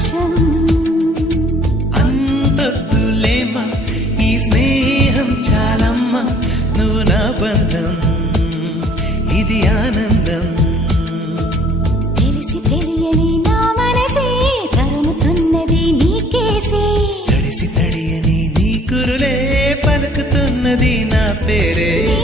పరవశం. అంతొద్దులేమా ఈ స్నేహం చాలమ్మా, నువ్వు నా బంధం ఇది ఆనందం. తెలిసి తెలియని నా మనసే తరుముతున్నది నీకేసే, తడిసి తడియని నీ కురులే పలుకుతున్నది నా పేరే. నీ